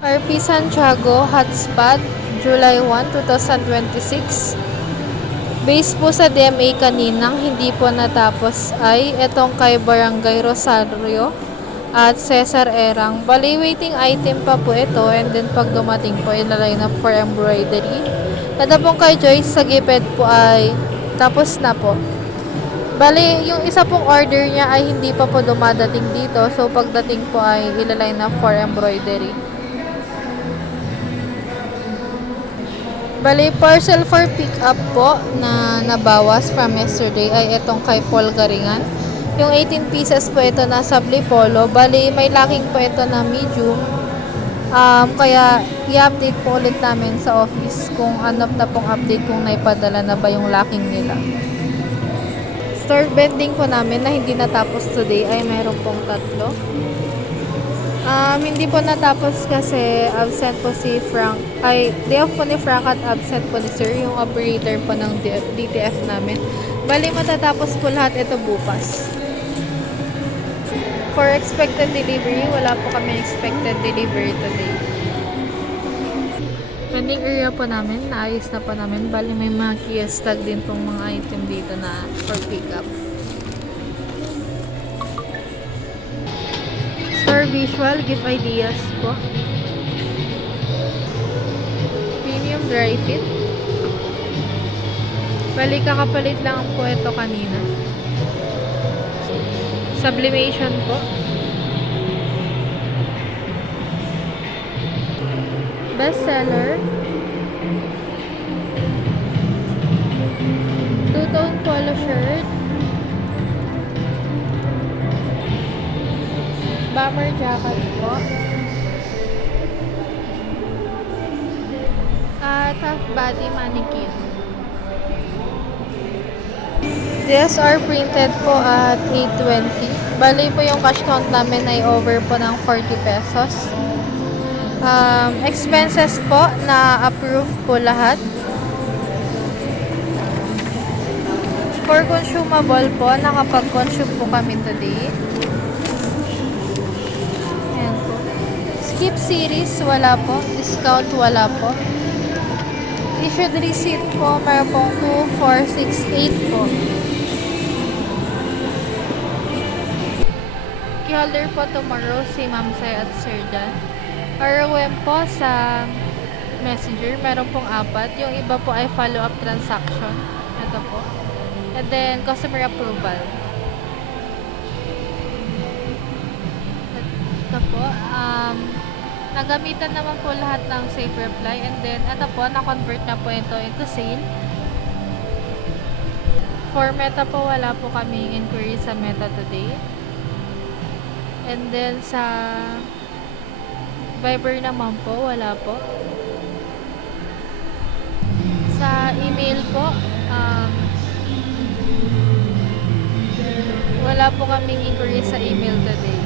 RP Santiago Hotspot, July 1, 2026. Base po sa DMA kaninang hindi po natapos ay itong kay Barangay Rosario at Cesar Erang. Bali, waiting item pa po ito, and then pag dumating po, ina-line up for embroidery. Ito pong kay Joyce sa giped po ay tapos na po. Bali, yung isa pong order niya ay hindi pa po dumadating dito. So, pagdating po ay ila-line up for embroidery. Bali, parcel for pick up po na nabawas from yesterday ay itong kay Paul Garingan. Yung 18 pieces po ito na Sabli Polo. Bali, may lacking po ito na medium. Kaya i-update po ulit namin sa office kung ano na pong update kung naipadala na ba yung lacking nila. Store vending po namin na hindi natapos today ay meron pong tatlo. Hindi po natapos kasi absent po si Frank. Ay, day off po ni Frank at absent po ni Sir, yung operator po ng DTF namin. Bali, matatapos po lahat ito bukas. For expected delivery, wala po kami expected delivery today. Vending area po namin, naayos na po namin. Bali, may mga kiosk tag din pong mga item dito na for pickup. Store visual, give ideas po. Premium dry fit. Bali, kakapalit lang po ito kanina. Sublimation po. Bestseller. Two-tone polo shirt. Bomber jacket po. At half body mannequin. DSR printed po at 820. Bali po yung cash count namin ay over po ng 40 pesos. Expenses po na approve po lahat. For consumable po, nakapag-consume po kami today. Ayan po. Skip series, wala po. Discount, wala po. Issued receipt po, meron pong 2468 po. Key-holder po tomorrow si Ma'am Sai at Sir Dan. ROM po sa Messenger, meron pong 4. Yung iba po ay follow-up transaction. Ito po. And then, customer approval. Ito po. Nagamitan naman po lahat ng safe reply. And then, ito po, na-convert na po ito into sale. For Meta po, wala po kaming inquiry sa Meta today. And then, sa Viber naman po, wala po. Sa email po, wala po kaming inquiry sa email today.